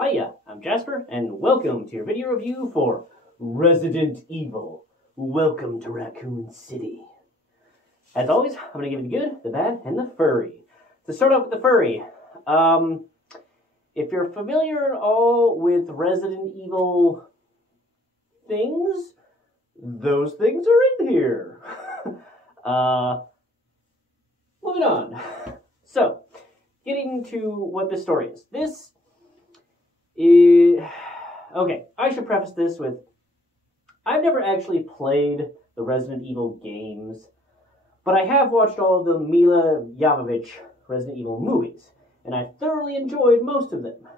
Hiya, I'm Jasper, and welcome to your video review for Resident Evil. Welcome to Raccoon City. As always, I'm going to give you the good, the bad, and the furry. To start off with the furry, if you're familiar at all with Resident Evil things, those things are in here. Moving on. So, getting to what this story is. This is... Okay, I should preface this with... I've never actually played the Resident Evil games, but I have watched all of the Mila Jovovich Resident Evil movies, and I thoroughly enjoyed most of them.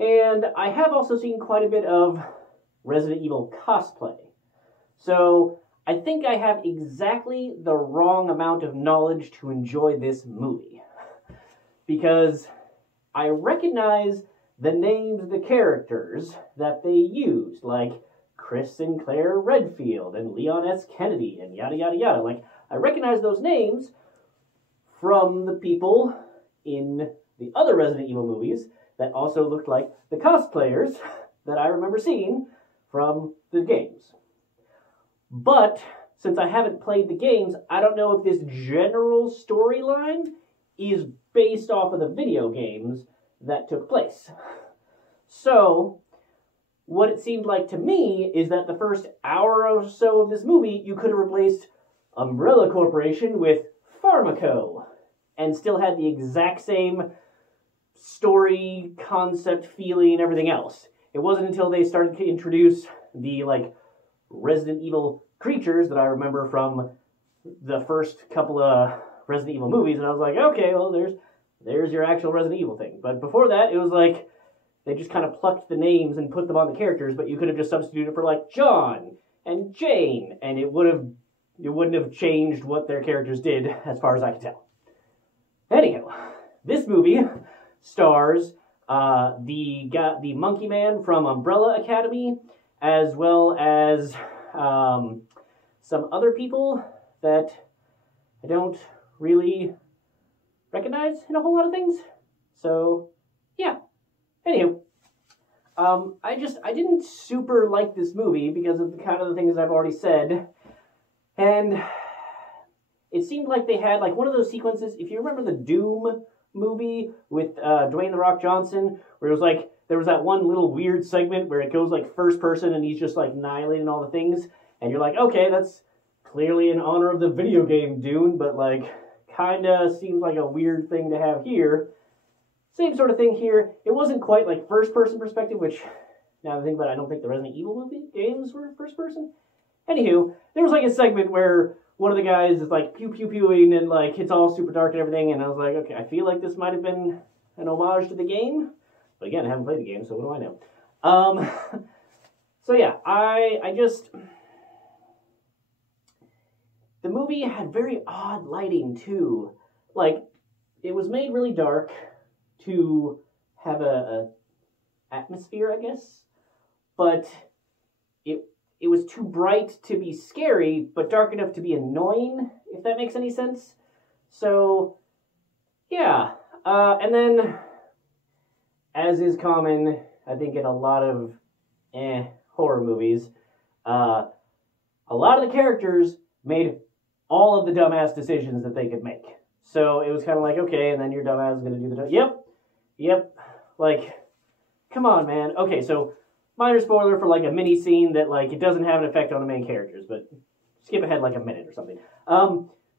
And I have also seen quite a bit of Resident Evil cosplay. So, I think I have exactly the wrong amount of knowledge to enjoy this movie. Because I recognize the names of the characters that they used, like Chris Sinclair Redfield and Leon S. Kennedy and yada yada yada. Like, I recognize those names from the people in the other Resident Evil movies that also looked like the cosplayers that I remember seeing from the games. But, since I haven't played the games, I don't know if this general storyline is based off of the video games that took place. So, what it seemed like to me is that the first hour or so of this movie, you could have replaced Umbrella Corporation with Pharmaco, and still had the exact same story, concept, feeling, everything else. It wasn't until they started to introduce the, Resident Evil creatures that I remember from the first couple of Resident Evil movies, and I was like, okay, well, there's your actual Resident Evil thing. But before that, it was like, they just kind of plucked the names and put them on the characters, but you could have just substituted for, like, John and Jane, and it wouldn't have changed what their characters did, as far as I can tell. Anyhow, this movie stars the Monkey Man from Umbrella Academy, as well as some other people that I don't really recognize in a whole lot of things. So, yeah. Anywho, I didn't super like this movie because of the kind of the things I've already said. And it seemed like they had, like, one of those sequences, if you remember the Doom movie with Dwayne "The Rock" Johnson, where it was like, there was that one little weird segment where it goes, like, first person and he's just, like, annihilating all the things. And you're like, okay, that's clearly in honor of the video game Doom, but, like, kinda seems like a weird thing to have here. Same sort of thing here. It wasn't quite, like, first-person perspective, which, now that I think about it, I don't think the Resident Evil movie games were first-person. Anywho, there was, like, a segment where one of the guys is, like, pew-pew-pewing, and, like, it's all super dark and everything, and I was like, okay, I feel like this might have been an homage to the game. But again, I haven't played the game, so what do I know? So yeah, I just... The movie had very odd lighting, too. Like, it was made really dark to have a atmosphere, I guess. But it was too bright to be scary, but dark enough to be annoying, if that makes any sense. So, yeah. And then, as is common, I think in a lot of horror movies, a lot of the characters made all of the dumbass decisions that they could make. So it was kind of like, okay, and then your dumbass is going to do the... Yep. Like, come on, man. Okay, so, minor spoiler for, like, a mini scene that, like, it doesn't have an effect on the main characters, but skip ahead, like, a minute or something.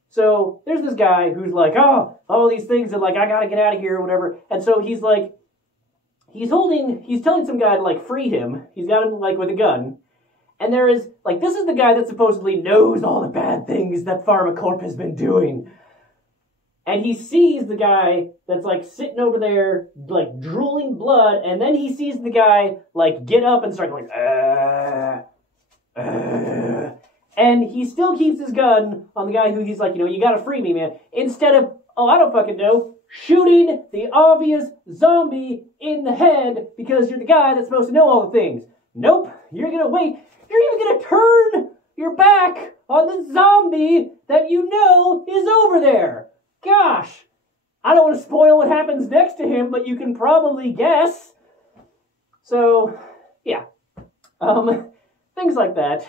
So, there's this guy who's like, oh, all these things that, like, I gotta get out of here or whatever. And so he's, like, he's telling some guy to, like, free him. He's got him, like, with a gun. And there is, like, this is the guy that supposedly knows all the bad things that PharmaCorp has been doing. And he sees the guy that's, like, sitting over there, like, drooling blood, and then he sees the guy, like, get up and start going, and he still keeps his gun on the guy who he's like, you gotta free me, man, instead of, oh, I don't fucking know, shooting the obvious zombie in the head because you're the guy that's supposed to know all the things. Nope, you're gonna wait. You're even gonna turn your back on the zombie that you know is over there. Gosh, I don't want to spoil what happens next to him, but you can probably guess. So, yeah. Things like that.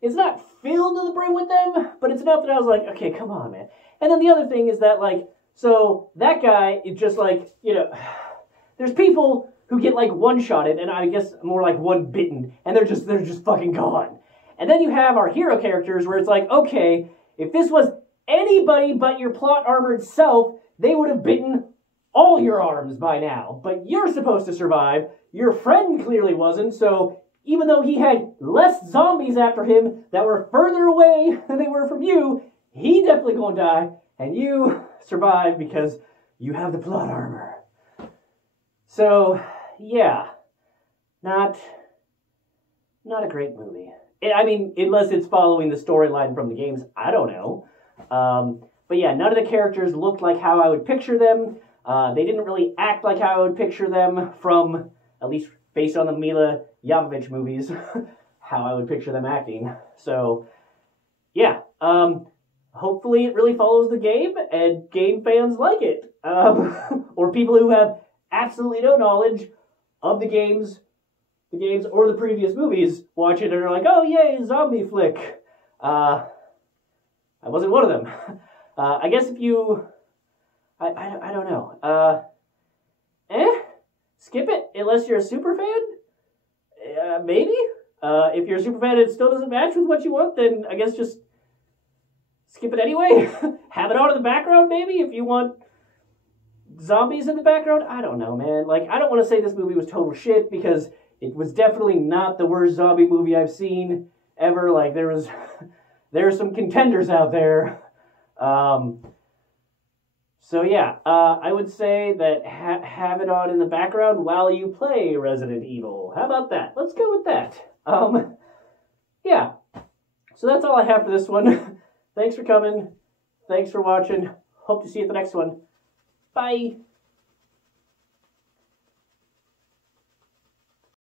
It's not filled to the brim with them, but it's enough that I was like, okay, come on, man. And then the other thing is that, like, so that guy is just like, you know, there's people who get like one-shotted, and I guess more like one-bitten, and they're just fucking gone. And then you have our hero characters where it's like, okay, if this was anybody but your plot-armored self, they would have bitten all your arms by now. But you're supposed to survive. Your friend clearly wasn't, so even though he had less zombies after him that were further away than they were from you, he definitely gonna die, and you survive because you have the plot armor. So, yeah, not a great movie. I mean, unless it's following the storyline from the games, I don't know. But yeah, none of the characters looked like how I would picture them. They didn't really act like how I would picture them from, at least based on the Mila Jovovich movies, how I would picture them acting. So, yeah, hopefully it really follows the game, and game fans like it. Or people who have absolutely no knowledge of the games or the previous movies watch it and are like, oh yay, zombie flick. I wasn't one of them. I guess if you, I don't know. Skip it unless you're a super fan. Maybe. If you're a super fan and it still doesn't match with what you want, then I guess just skip it anyway. Have it on in the background, maybe, if you want zombies in the background. I don't know, man. Like, I don't want to say this movie was total shit, because it was definitely not the worst zombie movie I've seen ever. Like, there are some contenders out there. So yeah, I would say that have it on in the background while you play Resident Evil. How about that? Let's go with that. Yeah. So that's all I have for this one. Thanks for coming. Thanks for watching. Hope to see you at the next one. Bye.